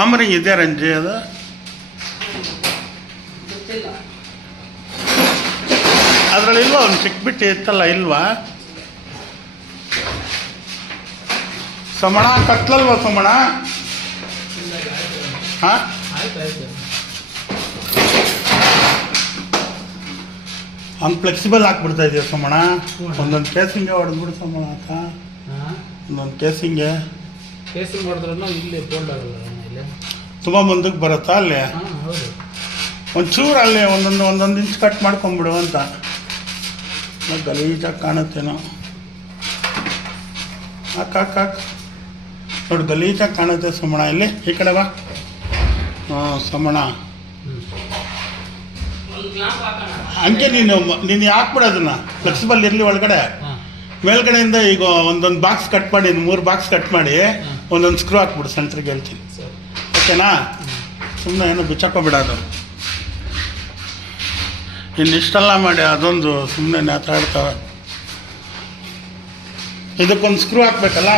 ಆಮರಿಂಗ್ ಇದೆ ರಂಜಿ ಅದು ಅದರಲ್ಲಿ ಇಲ್ವಾ ಒಂದು ಸಿಕ್ಬಿಟ್ಟು ಇತ್ತಲ್ಲ ಇಲ್ವಾ ಸಮಣ ಕತ್ಲಲ್ವಾ ಸಮಣ ಹಾಂ ಹಂಗೆ ಫ್ಲೆಕ್ಸಿಬಲ್ ಹಾಕ್ಬಿಡ್ತಾ ಇದೆಯಾ ಸಮಣ ಒಂದೊಂದು ಕೇಸಿಂಗೆ ಹೊಡೆದ್ಬಿಡು ಸಮಣ ಅಕ್ಕ ಒಂದೊಂದು ಕೇಸಿಂಗ್ ಹೊಡೆದ್ರೂ ಇಲ್ಲಿ ಫೋಲ್ಡ್ ಆಗಲ್ಲ ಇಲ್ಲಿ ತುಂಬ ಮುಂದಕ್ಕೆ ಬರುತ್ತಾ ಅಲ್ಲಿ ಒಂಚೂರು ಅಲ್ಲಿ ಒಂದೊಂದು ಇಂಚ್ ಕಟ್ ಮಾಡ್ಕೊಂಬಿಡು ಅಂತ ಗಲೀಜಾಗಿ ಕಾಣುತ್ತೇನೋ ಹಾಕ್ ನೋಡಿ ಗಲೀಜಾಗಿ ಕಾಣುತ್ತೆ ಸಮಣ ಇಲ್ಲಿ ಈ ಕಡೆ ಬಾ ಹಾಂ ಸಮಣ ಹಂಗೆ ನೀನು ಹಾಕ್ಬಿಡೋದನ್ನ ಫ್ಲೆಕ್ಸಿಬಲ್ ಇರಲಿ ಒಳಗಡೆ ಮೇಲ್ಗಡೆಯಿಂದ ಈಗ ಒಂದೊಂದು ಬಾಕ್ಸ್ ಕಟ್ ಮಾಡಿ 3 ಬಾಕ್ಸ್ ಕಟ್ ಮಾಡಿ ಒಂದೊಂದು ಸ್ಕ್ರೂ ಹಾಕ್ಬಿಡು ಸೆಂಟ್ರಿಗೆ ಹೇಳ್ತೀನಿ ಓಕೆನಾ ಸುಮ್ಮನೆ ಏನೋ ಬಿಚ್ಚಾಕೋಬಿಡೋದು ಇನ್ನಿಷ್ಟೆಲ್ಲ ಮಾಡಿ ಅದೊಂದು ಸುಮ್ಮನೆ ನೇತಾಡ್ತವೆ ಇದಕ್ಕೊಂದು ಸ್ಕ್ರೂ ಹಾಕ್ಬೇಕಲ್ಲ